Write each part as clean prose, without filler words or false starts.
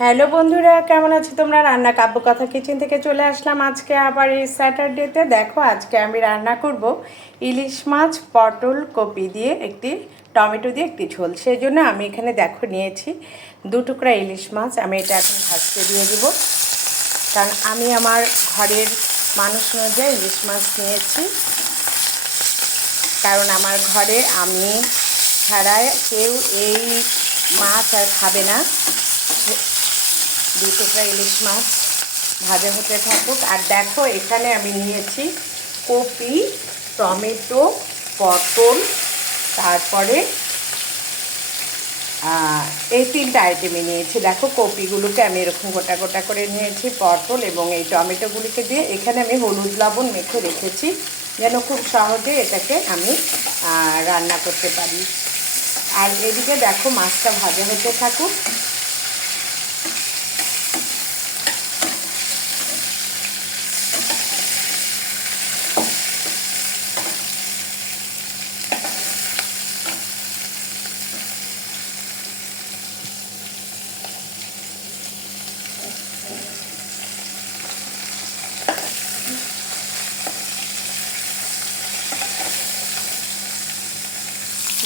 Hello বন্ধুরা, কেমন আছো তোমরা? রান্না কাব্য কথা কিচেন থেকে চলে আসলাম আজকে আবার এই স্যাটারডেতে। দেখো আজকে আমি রান্না করব ইলিশ মাছ, পটল, কপি দিয়ে একটি টমেটো দিয়ে একটি ঝোল। সেই জন্য আমি এখানে দেখো নিয়েছি 2 টুকরা ইলিশ মাছ। আমি এটা এখন ভাজতে দিয়ে দিব, কারণ আমি আমার ঘরের মানুষ অনুযায়ী ইলিশ মাছ নিয়েছি, কারণ আমার ঘরে আমি ছাড়া কেউ এই মাছ আর খাবে না। 2 টুকরা ইলিশ মাছ ভাজা হতে থাকুক। আর দেখো এখানে আমি নিয়েছি কপি, টমেটো, পটল, তারপরে এই 3টা আইটেমই নিয়েছি। দেখো কপিগুলোকে আমি এরকম গোটা গোটা করে নিয়েছি, পটল এবং এই টমেটোগুলিকে দিয়ে এখানে আমি হলুদ লবণ মেখে রেখেছি, যেন খুব সহজে এটাকে আমি রান্না করতে পারি। আর এদিকে দেখো মাছটা ভাজা হতে থাকুক।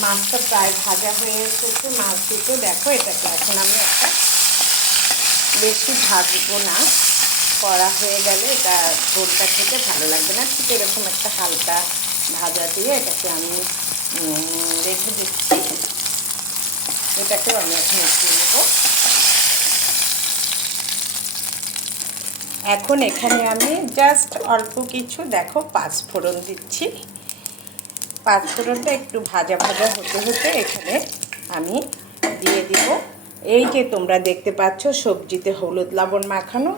মাছটা প্রায় ভাজা হয়ে এসেছে। মাছ দুটো দেখো, এটাকে এখন আমি একটা বেশি ভাজবো না, করা হয়ে গেলে এটা ঝোলটা খেতে ভালো লাগবে না। ঠিক এরকম একটা হালকা ভাজা দিয়ে এটাকে আমি রেখে দিচ্ছি। এটাকেও আমি এখন উঠিয়ে নেব। এখন এখানে আমি জাস্ট অল্প কিছু দেখো 5 ফোড়ন দিচ্ছি। 5 ফোড়নটা একটু ভাজা ভাজা হতে হতে এখানে আমি দিয়ে দিব এই যে তোমরা দেখতে পাচ্ছ সবজিতে হলুদ লবণ মাখানো।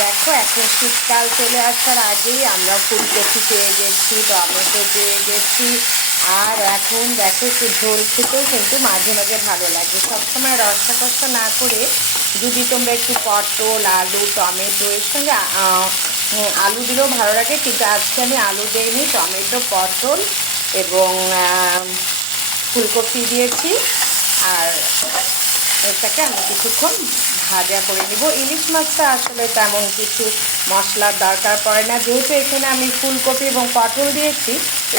দেখো এখন শীতকাল চলে আসার আগেই আমরা ফুলকপি পেয়ে গেছি, টমেটো পেয়ে গেছি। আর এখন দেখো একটু ঝোল খেতেও কিন্তু মাঝে মাঝে ভালো লাগে। সবসময় রসা কষা না করে যদি তোমরা একটু পটল, আলু, টমেটো, এর সঙ্গে আলু দিলেও ভালো লাগে, কিন্তু আজকে আমি আলু দিইনি, টমেটো, পটল এবং ফুলকপি দিয়েছি। আর এটাকে আমি কিছুক্ষণ ভাজা করে নেব। ইলিশ মাছটা আসলে তেমন কিছু মশলার দরকার পড়ে না, যেহেতু এখানে আমি ফুলকপি এবং পটল দিয়েছি,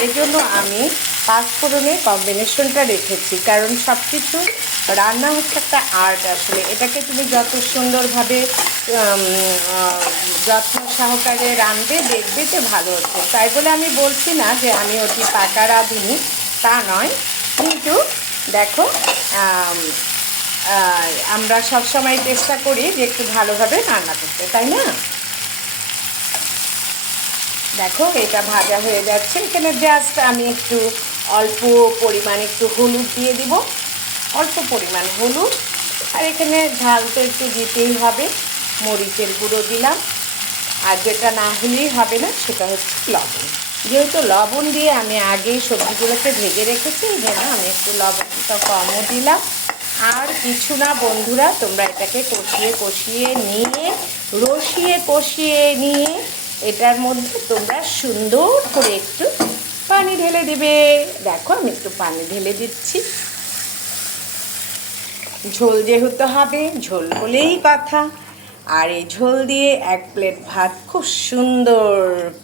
এই জন্য আমি 5 ফোড়নের কম্বিনেশনটা রেখেছি। কারণ সব কিছু রান্না হচ্ছে একটা আর্ট। আসলে এটাকে তুমি যত সুন্দরভাবে যত্ন সহকারে রাঁধবে, দেখবে যে ভালো হচ্ছে। তাই বলে আমি বলছি না যে আমি অতি পাকা রাঁধুনি, তা নয়, কিন্তু দেখো আমরা সবসময় চেষ্টা করি যে একটু ভালোভাবে রান্না করতে, তাই না? দেখো এটা ভাজা হয়ে যাচ্ছে। এখানে জাস্ট আমি একটু অল্প পরিমাণ একটু হলুদ দিয়ে দিব, অল্প পরিমাণ হলুদ। আর এখানে ঝাল তো একটু দিতেই হবে, মরিচের গুঁড়ো দিলাম। আর যেটা না হলেই হবে না সেটা হচ্ছে লবণ। যেহেতু লবণ দিয়ে আমি আগেই সবজিগুলোকে ভেজে রেখেছি, এই জন্য আমি একটু লবণটা কমও দিলাম। আর কিছু না বন্ধুরা, তোমরা এটাকে কষিয়ে কষিয়ে নিয়ে, রসিয়ে কষিয়ে নিয়ে এটার মধ্যে তোমরা সুন্দর করে একটু পানি ঢেলে দেবে। দেখো আমি একটু পানি ঢেলে দিচ্ছি। ঝোল যেহেতু হবে, ঝোল হলেই কথা। আর এই ঝোল দিয়ে 1 প্লেট ভাত খুব সুন্দর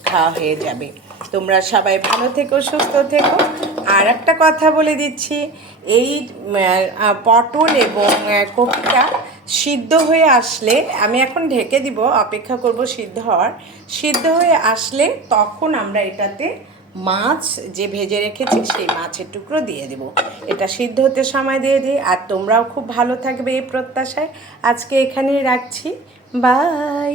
খাওয়া হয়ে যাবে। তোমরা সবাই ভালো থেকো, সুস্থ থেকো। আর একটা কথা বলে দিচ্ছি, এই পটল এবং কপিটা সিদ্ধ হয়ে আসলে আমি এখন ঢেকে দিব, অপেক্ষা করব সিদ্ধ হওয়ার। সিদ্ধ হয়ে আসলে তখন আমরা এটাতে মাছ যে ভেজে রেখেছি সেই মাছের টুকরো দিয়ে দেব। এটা সিদ্ধ হতে সময় দিয়ে দিই। আর তোমরাও খুব ভালো থাকবে এই প্রত্যাশায় আজকে এখানেই রাখছি। বাই।